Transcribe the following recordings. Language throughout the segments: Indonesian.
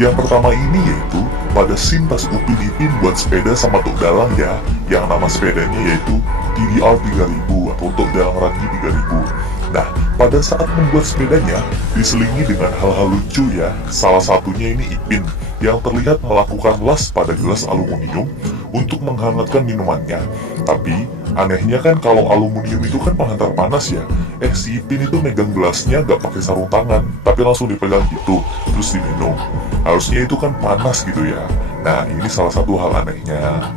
Yang pertama ini yaitu pada scene pas Upin Ipin buat sepeda sama Tok Dalang ya, yang nama sepedanya yaitu TDR 3000 atau Tok Dalang Rangi 3000. Nah, pada saat membuat sepedanya diselingi dengan hal-hal lucu ya. Salah satunya ini Ipin yang terlihat melakukan las pada gelas aluminium untuk menghangatkan minumannya. Tapi anehnya kan kalau aluminium itu kan penghantar panas ya. Si Ipin itu megang gelasnya gak pakai sarung tangan, tapi langsung dipegang gitu, terus diminum. Harusnya itu kan panas gitu ya. Nah, ini salah satu hal anehnya.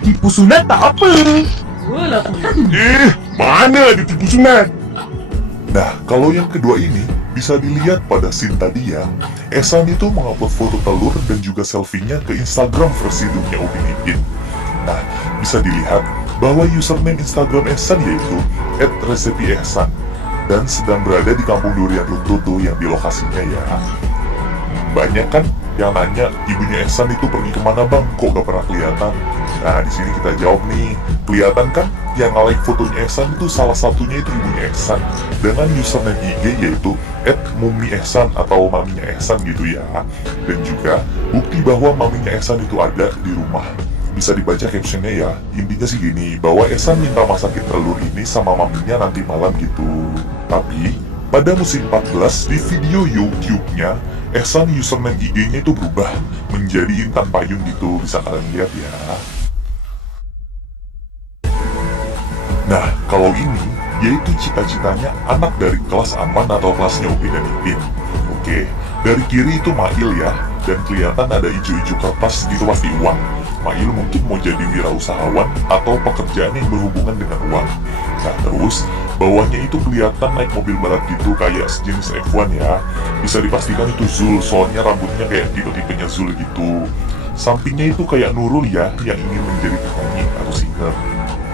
Tipu sunat tak apa. Walah. Mana ada tipu sunat? Nah, kalau yang kedua ini bisa dilihat pada scene tadi ya. Ehsan itu mengupload foto telur dan juga selfie-nya ke Instagram versi dunia Upin Ipin. Nah, bisa dilihat bahwa username Instagram Ehsan yaitu @resepiehsan dan sedang berada di kampung durian runtuh tuh yang di lokasinya ya. Banyak kan yang nanya ibunya Ehsan itu pergi kemana bang, kok gak pernah kelihatan? Nah, di sini kita jawab nih, kelihatan kan yang nge-like fotonya Ehsan itu salah satunya itu ibunya Ehsan dengan username IG yaitu @mumi_ehsan atau maminya Ehsan gitu ya. Dan juga bukti bahwa maminya Ehsan itu ada di rumah. Bisa dibaca captionnya ya, intinya sih gini, bahwa Ehsan minta masakin telur ini sama maminya nanti malam gitu. Tapi pada musim 14 di video YouTube-nya, Ehsan username IG-nya itu berubah menjadi Intan Payung gitu, bisa kalian lihat ya. Nah, kalau ini yaitu cita-citanya anak dari kelas aman atau kelasnya Upin dan Ipin. Oke, dari kiri itu Mail ya, dan kelihatan ada ijo-ijo kertas gitu pasti uang. Mail mungkin mau jadi wirausahawan atau pekerjaan yang berhubungan dengan uang. Nah, terus bawahnya itu kelihatan naik mobil balap gitu kayak sejenis F1 ya. Bisa dipastikan itu Zul, soalnya rambutnya kayak tipe-tipenya Zul gitu. Sampingnya itu kayak Nurul ya, yang ingin menjadi penyanyi atau singer.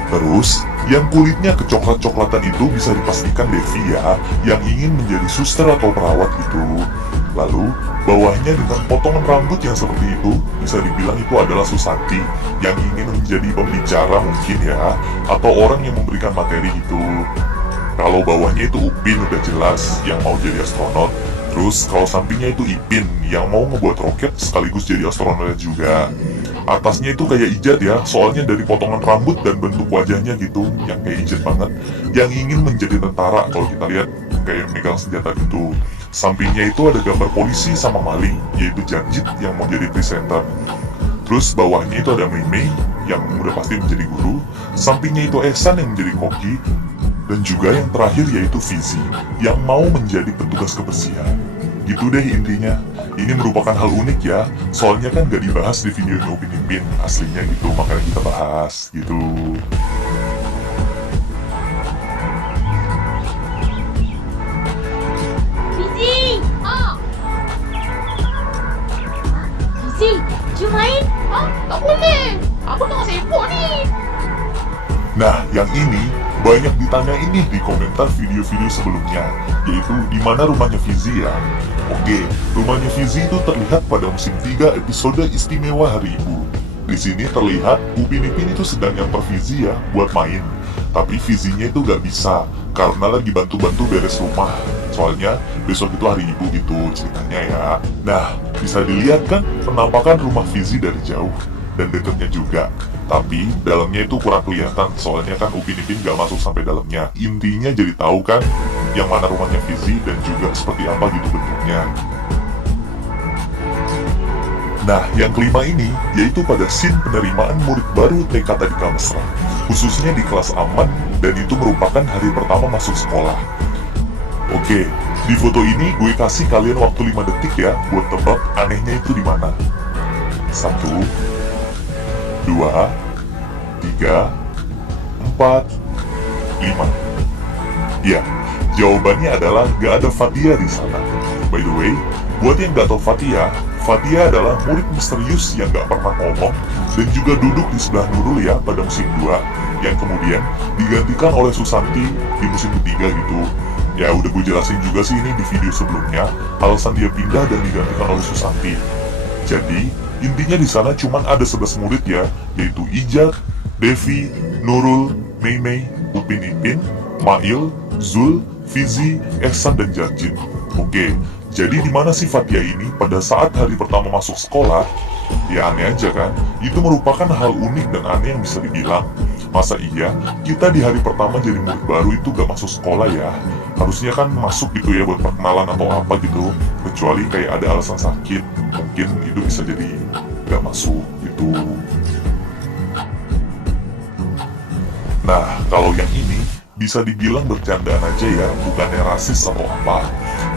Terus, yang kulitnya kecoklat-coklatan itu bisa dipastikan Devi ya, yang ingin menjadi suster atau perawat gitu. Lalu, bawahnya dengan potongan rambut yang seperti itu, bisa dibilang itu adalah Susanti, yang ingin menjadi pembicara mungkin ya, atau orang yang memberikan materi gitu. Kalau bawahnya itu Upin udah jelas, yang mau jadi astronot. Terus kalau sampingnya itu Ipin, yang mau ngebuat roket sekaligus jadi astronot juga. Atasnya itu kayak Ijat ya, soalnya dari potongan rambut dan bentuk wajahnya gitu, yang kayak Ijat banget. Yang ingin menjadi tentara, kalau kita lihat kayak megang senjata gitu. Sampingnya itu ada gambar polisi sama maling, yaitu Janjit yang mau jadi presenter. Terus bawahnya itu ada Mei Mei, yang udah pasti menjadi guru. Sampingnya itu Ehsan yang menjadi koki. Dan juga yang terakhir yaitu Fizi, yang mau menjadi petugas kebersihan. Gitu deh intinya. Ini merupakan hal unik ya, soalnya kan gak dibahas di video Upin Ipin aslinya gitu, makanya kita bahas gitu. Fizi! Fizi, jom main. Tak boleh. Aku tengah sibuk ni. Nah, yang ini banyak ditanya ini di komentar video-video sebelumnya, yaitu di mana rumahnya Fizi ya. Oke, rumahnya Fizi itu terlihat pada musim 3 episode istimewa Hari Ibu. Di sini terlihat Upin Ipin itu sedang nyamper Fizi ya buat main. Tapi Fizinya itu gak bisa karena lagi bantu-bantu beres rumah. Soalnya besok itu Hari Ibu gitu ceritanya ya. Nah, bisa dilihat kan penampakan rumah Fizi dari jauh dan dekatnya juga. Tapi dalamnya itu kurang kelihatan, soalnya kan Upin Ipin gak masuk sampai dalamnya. Intinya jadi tahu kan yang mana rumahnya Fizi dan juga seperti apa gitu bentuknya. Nah, yang kelima ini yaitu pada scene penerimaan murid baru TK Tadika Mesra, khususnya di kelas aman, dan itu merupakan hari pertama masuk sekolah. Oke, di foto ini gue kasih kalian waktu 5 detik ya buat tebak anehnya itu di mana. 1, 2, 3, 4, 5. Ya, jawabannya adalah gak ada Fatia di sana. By the way, buat yang gak tahu Fatia adalah murid misterius yang gak pernah ngomong dan juga duduk di sebelah Nurul ya pada musim 2, yang kemudian digantikan oleh Susanti di musim ketiga gitu. Ya udah gue jelasin juga sih ini di video sebelumnya, alasan dia pindah dan digantikan oleh Susanti. Jadi, intinya di sana cuman ada 11 murid ya, yaitu Ijat, Devi, Nurul, Mei Mei, Upin Ipin, Mail, Zul, Fizi, Ehsan, dan Jarjit. Oke, jadi di mana si Fatia ini pada saat hari pertama masuk sekolah? Ya aneh aja kan, itu merupakan hal unik dan aneh yang bisa dibilang. Masa iya, kita di hari pertama jadi murid baru itu gak masuk sekolah ya? Harusnya kan masuk gitu ya buat perkenalan atau apa gitu. Kecuali kayak ada alasan sakit, mungkin itu bisa jadi gak masuk gitu. Nah, kalau yang ini bisa dibilang bercandaan aja ya, bukannya rasis atau apa.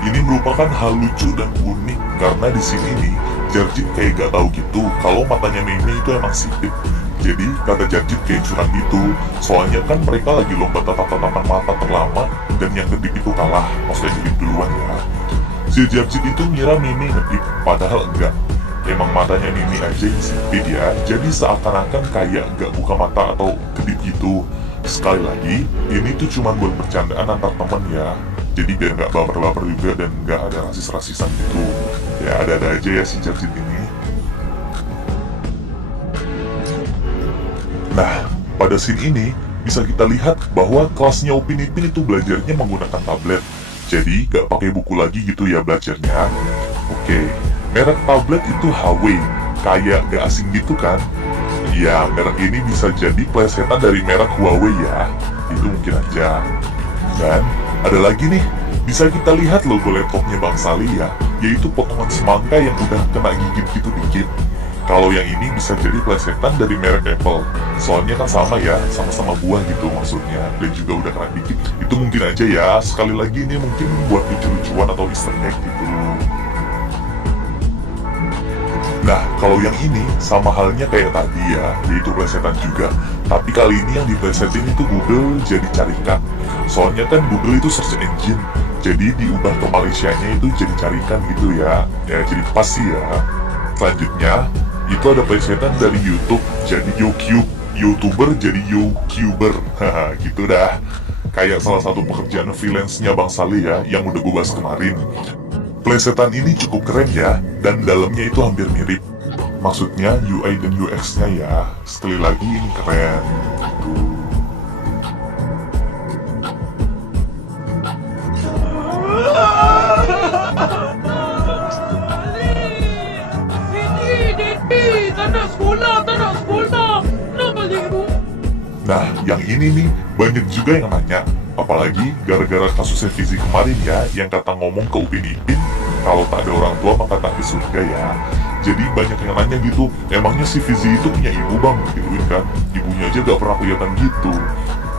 Ini merupakan hal lucu dan unik karena di sini nih Jarjit kayak gak tahu gitu kalau matanya Mimi itu emang sipit. Jadi kata Jarjit kayak curang gitu, soalnya kan mereka lagi lomba tatap-tatapan mata terlama dan yang kedip itu kalah, maksudnya kedip duluan ya. Si Jarjit itu ngira Mimi ngedip, padahal enggak. Emang matanya Mimi aja yang sipit ya, jadi seakan-akan kayak gak buka mata atau kedip gitu. Sekali lagi, ini tuh cuma buat bercandaan antar temen ya. Jadi biar nggak baper-baper juga dan nggak ada rasis-rasisan gitu. Ya ada-ada aja ya si Jarjit ini. Nah, pada scene ini bisa kita lihat bahwa kelasnya Upin Ipin itu belajarnya menggunakan tablet. Jadi nggak pakai buku lagi gitu ya belajarnya. Oke, merek tablet itu Huawei. Kayak gak asing gitu kan? Ya, merek ini bisa jadi plesetan dari merek Huawei ya. Itu mungkin aja. Dan ada lagi nih, bisa kita lihat logo laptopnya Bang Sali ya, yaitu potongan semangka yang udah kena gigit gitu dikit. Kalau yang ini bisa jadi plesetan dari merek Apple. Soalnya kan sama ya, sama-sama buah gitu maksudnya. Dan juga udah kena dikit. Itu mungkin aja ya, sekali lagi ini mungkin buat lucu-lucuan atau easter egg gitu. Nah, kalau yang ini sama halnya kayak tadi ya, yaitu plesetan juga. Tapi kali ini yang diplesetin itu Google jadi carikan. Soalnya kan Google itu search engine, jadi diubah ke Malaysianya itu jadi carikan gitu ya. Ya jadi pas sih ya. Selanjutnya, itu ada plesetan dari YouTube jadi YouTube, YouTuber jadi YouTuber. Haha, gitu dah. Kayak salah satu pekerjaan freelance-nya Bang Sali ya, yang udah gue bahas kemarin. Plesetan ini cukup keren ya, dan dalamnya itu hampir mirip. Maksudnya UI dan UX-nya ya, sekali lagi ini keren. Gitu. Nah, yang ini nih, banyak juga yang nanya. Apalagi gara-gara kasusnya Fizi kemarin ya, yang kata ngomong ke Upin Ipin, kalau tak ada orang tua maka tak ke surga ya. Jadi banyak yang nanya gitu, emangnya si Fizi itu punya ibu bang? Gituin kan, ibunya aja gak pernah kelihatan gitu.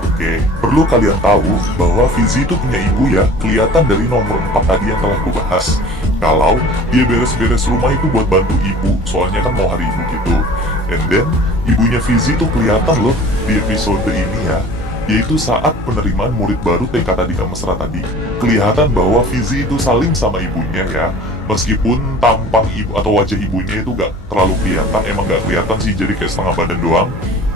Oke, perlu kalian tahu bahwa Fizi itu punya ibu ya, kelihatan dari nomor 4 tadi yang telah kubahas. Kalau dia beres-beres rumah itu buat bantu ibu, soalnya kan mau hari ibu gitu. And then, ibunya Fizi tuh kelihatan loh di episode ini ya, yaitu saat penerimaan murid baru TK tadi yang mesra tadi. Kelihatan bahwa Fizi itu saling sama ibunya ya, meskipun tampang ibu atau wajah ibunya itu gak terlalu kelihatan, emang gak kelihatan sih, jadi kayak setengah badan doang.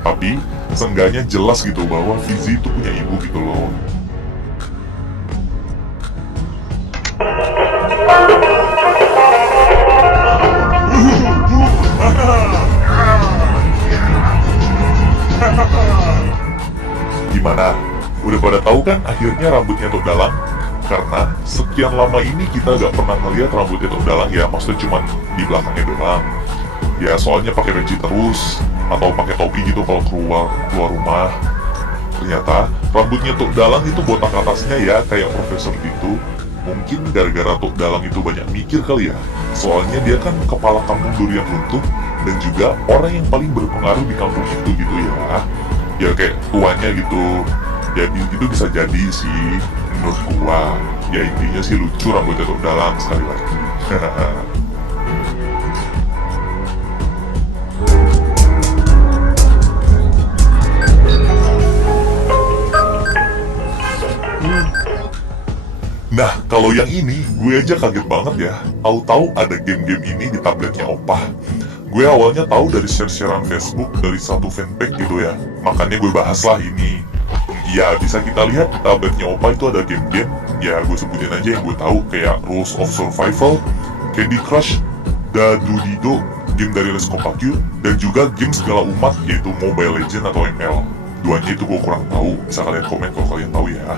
Tapi seenggaknya jelas gitu bahwa Fizi itu punya ibu gitu loh. Gimana? Udah pada tahu kan akhirnya rambutnya Tok Dalang? Karena sekian lama ini kita gak pernah ngeliat rambutnya Tok Dalang ya, maksudnya cuma di belakangnya doang. Ya soalnya pakai peci terus atau pakai topi gitu kalau keluar rumah. Ternyata rambutnya Tok Dalang itu botak atasnya ya kayak profesor gitu. Mungkin gara-gara Tok Dalang itu banyak mikir kali ya. Soalnya dia kan kepala kampung durian runtuh dan juga orang yang paling berpengaruh di kampung itu gitu ya. Ya kayak tuanya gitu. Jadi itu bisa jadi sih menurut gua. Ya intinya sih lucu rambutnya Tok Dalang sekali lagi. Nah, kalau yang ini, gue aja kaget banget ya. Tahu-tahu ada game-game ini di tabletnya Opah. Gue awalnya tahu dari share-sharean Facebook dari satu fanpage gitu ya. Makanya gue bahas lah ini. Ya, bisa kita lihat di tabletnya Opah itu ada game-game. Ya, gue sebutin aja yang gue tahu kayak Rules of Survival, Candy Crush, Dadudido, game dari Les Compacure, dan juga game segala umat yaitu Mobile Legends atau ML. Duanya itu gue kurang tahu, bisa kalian komen kalau kalian tahu ya.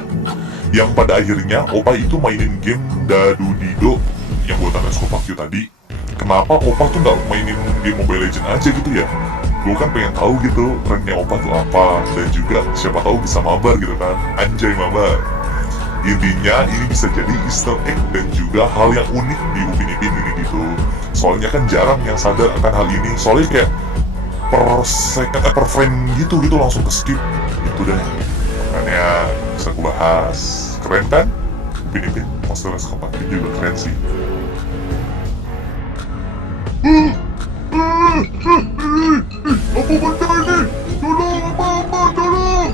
Yang pada akhirnya Opa itu mainin game Dadu Dido yang buatan Skopakyu tadi. Kenapa Opa tuh nggak mainin game Mobile Legends aja gitu ya? Gue kan pengen tahu gitu trennya Opa tuh apa, dan juga siapa tahu bisa mabar gitu kan. Anjay mabar. Intinya ini bisa jadi easter egg dan juga hal yang unik di Upin Ipin ini gitu. Soalnya kan jarang yang sadar akan hal ini. Soalnya kayak per frame gitu langsung ke skip gitu deh. Makanya bisa gue bahas. Keren kan? Upin Ipin Monster Skopakyu juga keren sih. Apa benda ini? Tolong, apa, tolong!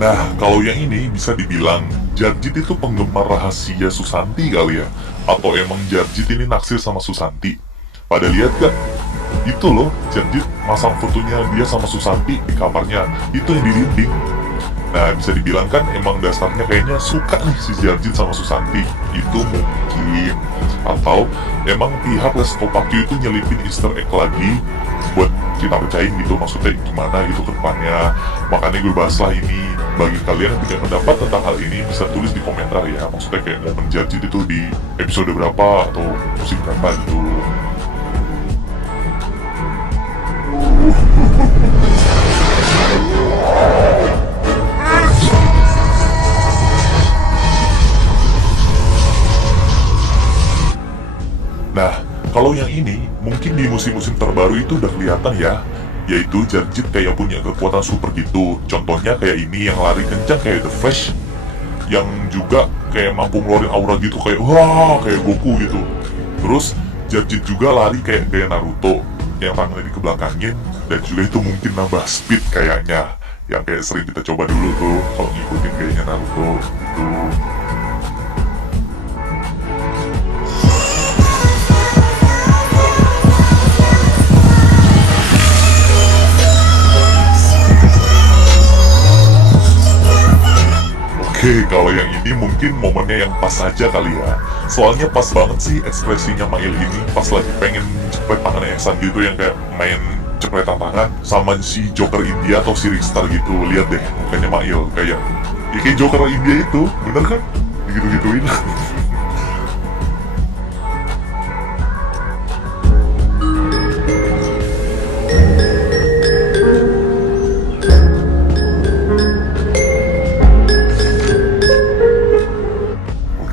Nah, kalau yang ini bisa dibilang Jarjit itu penggemar rahasia Susanti kali ya? Atau emang Jarjit ini naksir sama Susanti? Pada lihat gak? Itu loh, Jarjit masang fotonya dia sama Susanti di kamarnya. Itu yang di dinding. Nah, bisa dibilang kan emang dasarnya kayaknya suka nih si Jarjit sama Susanti. Itu mungkin. Atau emang pihak Skopakyu itu nyelipin easter egg lagi buat kita percayain gitu, maksudnya gimana gitu ke depannya. Makanya gue bahas lah ini. Bagi kalian yang punya pendapat tentang hal ini bisa tulis di komentar ya. Maksudnya kayak momen Jarjit itu di episode berapa atau musim berapa gitu. Nah, kalau yang ini, mungkin di musim-musim terbaru itu udah kelihatan ya, yaitu Jarjit kayak punya kekuatan super gitu. Contohnya kayak ini yang lari kencang kayak The Flash, yang juga kayak mampu ngeluarin aura gitu kayak wah, kayak Goku gitu. Terus Jarjit juga lari kayak gaya Naruto, yang tangannya dikebelakangin, dan juga itu mungkin nambah speed kayaknya, yang kayak sering kita coba dulu tuh kalau ngikutin gayanya Naruto gitu. Oke, kalau yang ini mungkin momennya yang pas aja kali ya. Soalnya pas banget sih ekspresinya Mail ini pas lagi pengen cepet tangan Ehsan gitu, yang kayak main cepretan tangan sama si Joker India atau si Ringstar gitu. Lihat deh mukanya Mail kayak ya kayak Joker India itu, bener kan? Gitu-gituin.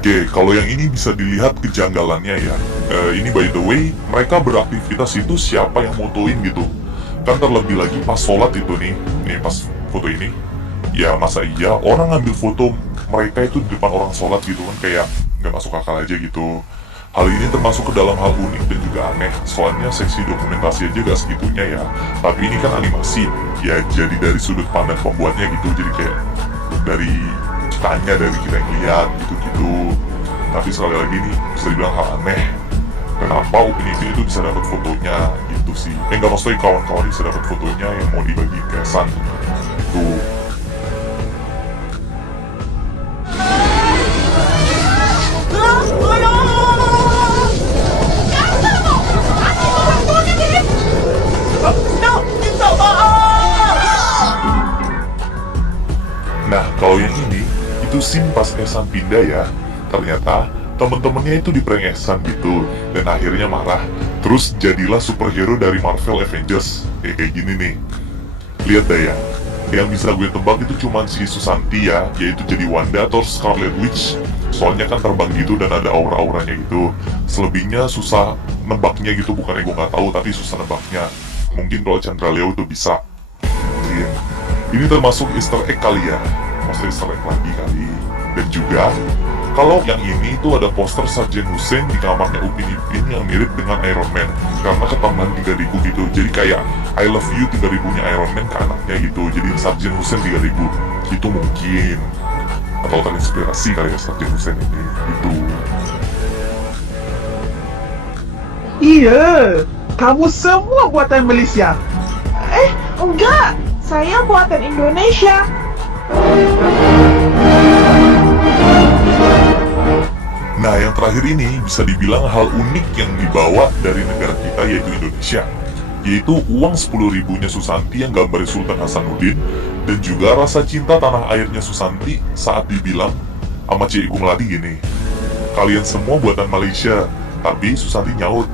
Oke, kalau yang ini bisa dilihat kejanggalannya ya. Ini by the way, mereka beraktivitas itu siapa yang motoin gitu. Kan terlebih lagi pas sholat itu nih pas foto ini. Ya masa iya orang ngambil foto mereka itu di depan orang sholat gitu kan, kayak nggak masuk akal aja gitu. Hal ini termasuk ke dalam hal unik dan juga aneh. Soalnya seksi dokumentasi aja gak segitunya ya. Tapi ini kan animasi, ya jadi dari sudut pandang pembuatnya gitu. Jadi kayak dari tanya dari kita yang lihat gitu-gitu. Tapi sekali lagi nih bisa dibilang hal aneh. Kenapa Upin Ipin itu bisa dapat fotonya gitu sih? Nggak maksudnya kawan-kawan bisa dapat fotonya yang mau dibagi ke Ehsan gitu. Nah, kalau yang ini, itu scene pas Ehsan pindah ya. Ternyata temen-temennya itu di prank Ehsan gitu, dan akhirnya marah. Terus jadilah superhero dari Marvel Avengers. Kayak gini nih. Lihat dah ya. Yang bisa gue tebak itu cuma si Susanti ya, yaitu jadi Wanda atau Scarlet Witch. Soalnya kan terbang gitu dan ada aura-auranya gitu. Selebihnya susah nebaknya gitu, bukannya gue nggak tahu, tapi susah nebaknya. Mungkin kalau Chandra Leo itu bisa. Mungkin. Ini termasuk easter egg kali ya. Maksudnya easter egg lagi kali. Dan juga kalau yang ini itu ada poster Sarjen Hussein di kamarnya Upin Ipin yang mirip dengan Iron Man. Karena ketambahan 3000 gitu. Jadi kayak I love you 3000-nya Iron Man ke anaknya gitu. Jadi Sarjen Hussein 3000. Itu mungkin. Atau terinspirasi kali ya Sarjen Hussein ini. Itu. Iya, kamu semua buatan Malaysia. Enggak, saya buatan Indonesia. Nah, yang terakhir ini bisa dibilang hal unik yang dibawa dari negara kita, yaitu Indonesia. yaitu uang 10.000-nya Susanti yang gambarnya Sultan Hasanuddin, dan juga rasa cinta tanah airnya Susanti saat dibilang sama Cikgu Melati gini, kalian semua buatan Malaysia, tapi Susanti nyaut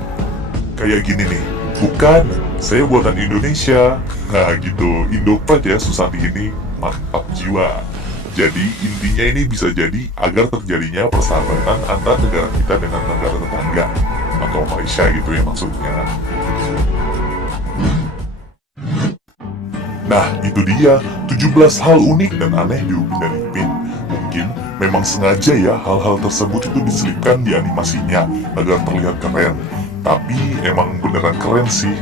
kayak gini nih, bukan, saya buatan Indonesia. Nah gitu, Indo-Pride ya Susanti ini, mantap jiwa. Jadi intinya ini bisa jadi agar terjadinya persahabatan antara negara kita dengan negara tetangga, atau Malaysia gitu ya maksudnya. Nah itu dia 17 hal unik dan aneh di Upin dan Ipin. Mungkin memang sengaja ya hal-hal tersebut itu diselipkan di animasinya agar terlihat keren. Tapi emang beneran keren sih.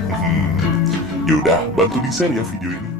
Yaudah, bantu di-share ya video ini.